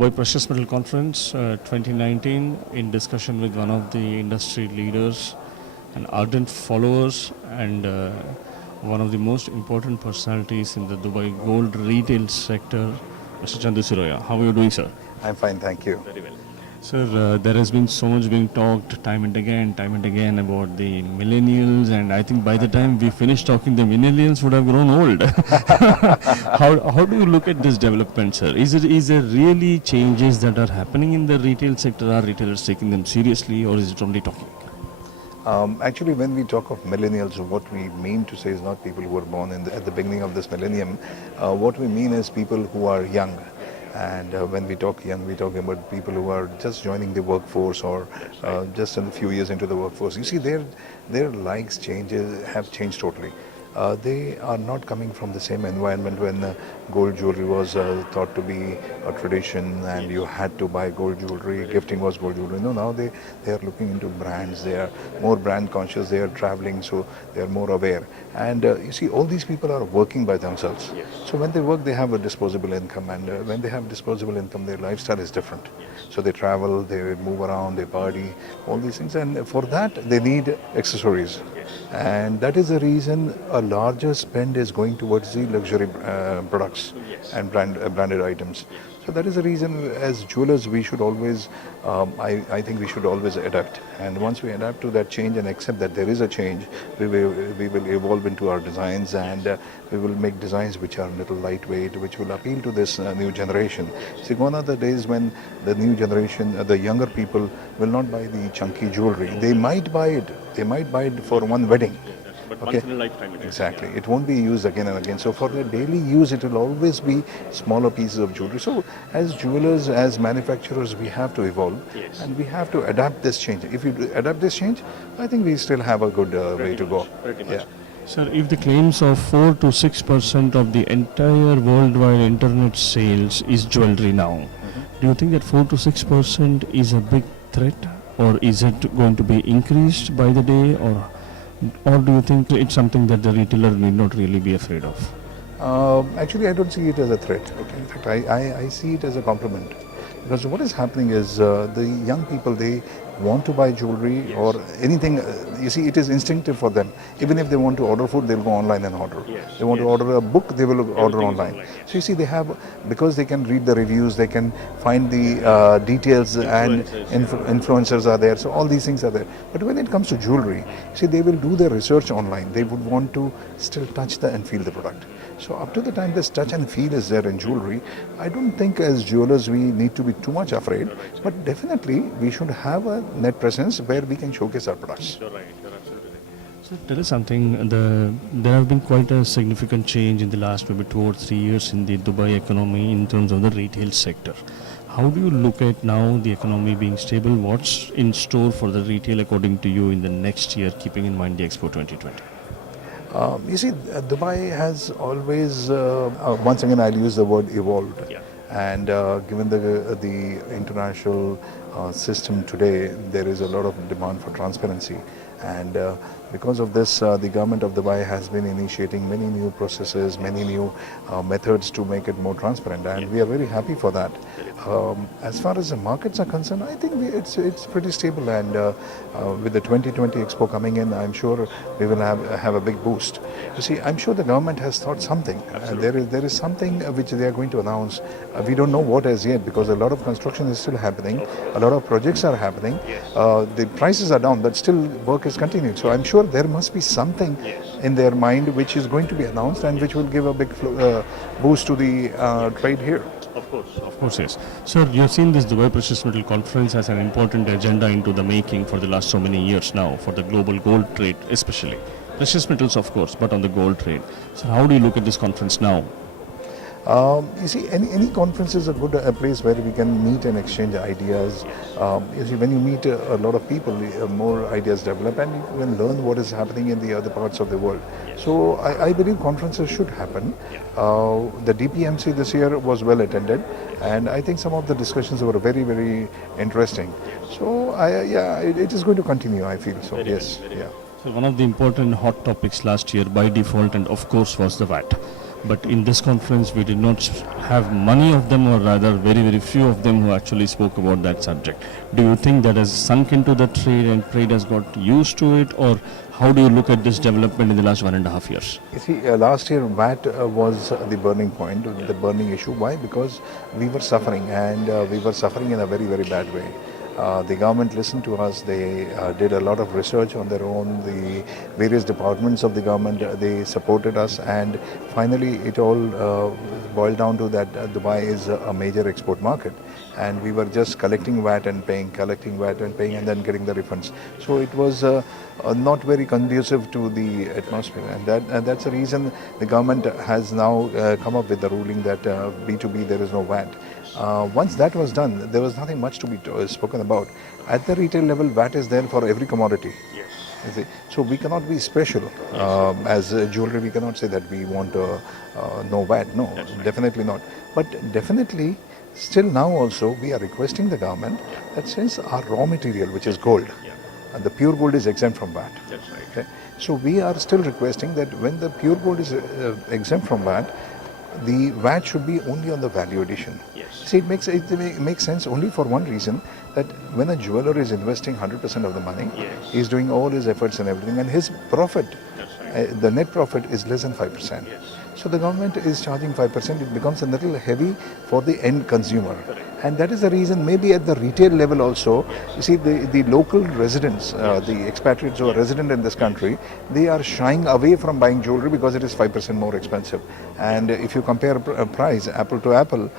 Dubai Precious Metal Conference 2019 in discussion with one of the industry leaders and ardent followers and one of the most important personalities in the Dubai gold retail sector, Mr. Siroya. How are you doing, sir? I'm fine, thank you. Very well. Sir, there has been so much being talked time and again about the millennials, and I think by the time we finish talking, the millennials would have grown old. How do you look at this development, sir? Is there really changes that are happening in the retail sector? Are retailers taking them seriously, or is it only talking? Actually, when we talk of millennials, what we mean to say is not people who were born at the beginning of this millennium. What we mean is people who are young. And when we talk young, we're talking about people who are just joining the workforce or just a few years into the workforce. You see, their likes have changed totally. They are not coming from the same environment when gold jewelry was thought to be a tradition and you had to buy gold jewelry, gifting was gold jewelry. No, now they are looking into brands, they are more brand conscious, they are traveling, so they are more aware. And you see, all these people are working by themselves. Yes. So when they work, they have a disposable income, and when they have disposable income, their lifestyle is different. So they travel, they move around, they party, all these things, and for that they need accessories. And that is the reason a larger spend is going towards the luxury products and branded items. So that is the reason, as jewelers, we should always, I think we should always adapt. And once we adapt to that change and accept that there is a change, we will evolve into our designs, and we will make designs which are a little lightweight, which will appeal to this new generation. See, gone are the days when the new generation, the younger people, will not buy the chunky jewelry. They might buy it. They might buy it for one wedding. But once in a lifetime. Exactly. It won't be used again and again. So for the daily use, it will always be smaller pieces of jewelry. So as jewelers, as manufacturers, we have to evolve and we have to adapt this change. If you adapt this change, I think we still have a good way to go. Pretty much. Sir, if the claims of 4 to 6% of the entire worldwide internet sales is jewelry now, do you think that 4 to 6% is a big threat, or is it going to be increased by the day, or do you think it's something that the retailer need not really be afraid of? Actually, I don't see it as a threat. Okay. In fact, I see it as a compliment. Because what is happening is the young people, they want to buy jewelry or anything. You see, it is instinctive for them. Even if they want to order food, they'll go online and order. They want to order a book, they will order online. So you see, they have, because they can read the reviews, they can find the details, and influencers are there. So all these things are there. But when it comes to jewelry, see, they will do their research online. They would want to still touch and feel the product. So up to the time this touch and feel is there in jewelry, I don't think as jewelers we need to be too much afraid, but definitely we should have a net presence where we can showcase our products. You're right, you're absolutely right. So tell us something, there have been quite a significant change in the last maybe 2 or 3 years in the Dubai economy in terms of the retail sector. How do you look at now the economy being stable? What's in store for the retail according to you in the next year, keeping in mind the Expo 2020? You see, Dubai has always, once again I'll use the word evolved. And given the international system today, there is a lot of demand for transparency. And because of this, the government of Dubai has been initiating many new processes, many new methods to make it more transparent, and we are very happy for that. As far as the markets are concerned, I think it's pretty stable, and with the 2020 Expo coming in, I'm sure we will have a big boost. You see, I'm sure the government has thought something. There is something which they are going to announce. We don't know what as yet, because a lot of construction is still happening, a lot of projects are happening. The prices are down, but still work is continuing. So I'm sure there must be something in their mind which is going to be announced and which will give a big boost to the trade here. Of course, yes. Sir, you have seen this Dubai Precious Metal Conference as an important agenda into the making for the last so many years now, for the global gold trade especially. Precious metals, of course, but on the gold trade. So how do you look at this conference now? You see, any conference is a good place where we can meet and exchange ideas. You see, when you meet a lot of people, more ideas develop, and you can learn what is happening in the other parts of the world. So I believe conferences should happen. The DPMC this year was well attended, and I think some of the discussions were very, very interesting. So it is going to continue, I feel so. Yes. So one of the important hot topics last year by default and of course was the VAT. But in this conference, we did not have many of them, or rather very few of them who actually spoke about that subject. Do you think that has sunk into the trade and trade has got used to it, or how do you look at this development in the last 1.5 years? You see, last year VAT was the burning point, the burning issue. Why? Because we were suffering, and we were suffering in a very bad way. The government listened to us. They did a lot of research on their own. The various departments of the government, they supported us, and finally it all boiled down to that Dubai is a major export market, and we were just collecting VAT and paying, and then getting the refunds. So it was not very conducive to the atmosphere, and that's the reason the government has now come up with the ruling that B2B there is no VAT. Once that was done, there was nothing much to be spoken about. At the retail level, VAT is there for every commodity. Yes. You see. So we cannot be special. As jewelry, we cannot say that we want no VAT. No, right. Definitely not. But definitely, still now also, we are requesting the government that since our raw material, which is gold, and the pure gold is exempt from VAT. That's right. Okay? So we are still requesting that when the pure gold is exempt from VAT, the VAT should be only on the value addition. Yes. See, it makes sense only for one reason, that when a jeweler is investing 100% of the money, Yes. he's doing all his efforts and everything, and his profit, That's right. the net profit is less than 5%. Yes. So the government is charging 5%, it becomes a little heavy for the end consumer. Correct. And that is the reason, maybe at the retail level also, you see the local residents, the expatriates who are resident in this country, they are shying away from buying jewelry because it is 5% more expensive. And if you compare price, apple to apple,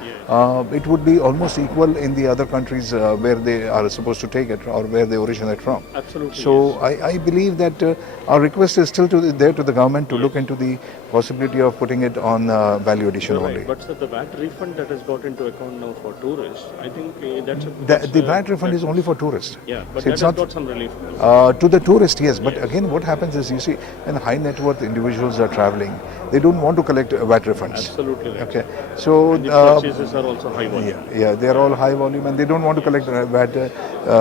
it would be almost equal in the other countries where they are supposed to take it or where they originate from. Absolutely. So I believe that our request is still there to the government to look into the possibility of putting it on value addition You're only. right. But sir, the VAT refund that has got into account now for tourists, I think that's The VAT refund is only for tourists. Yeah, but So that it's has not got some relief. to the tourist, yes. But again, what happens is, you see, when high net worth individuals are traveling, they don't want to collect VAT refunds. Absolutely right. Okay, so And the purchases are also high volume. yeah, they are all high volume and they don't want to collect VAT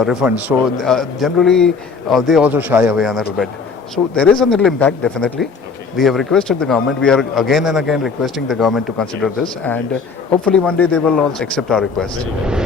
refunds. So generally, they also shy away a little bit. So there is a little impact, definitely. Okay. We have requested the government. We are again and again requesting the government to consider this, and hopefully one day they will also accept our request. Very well.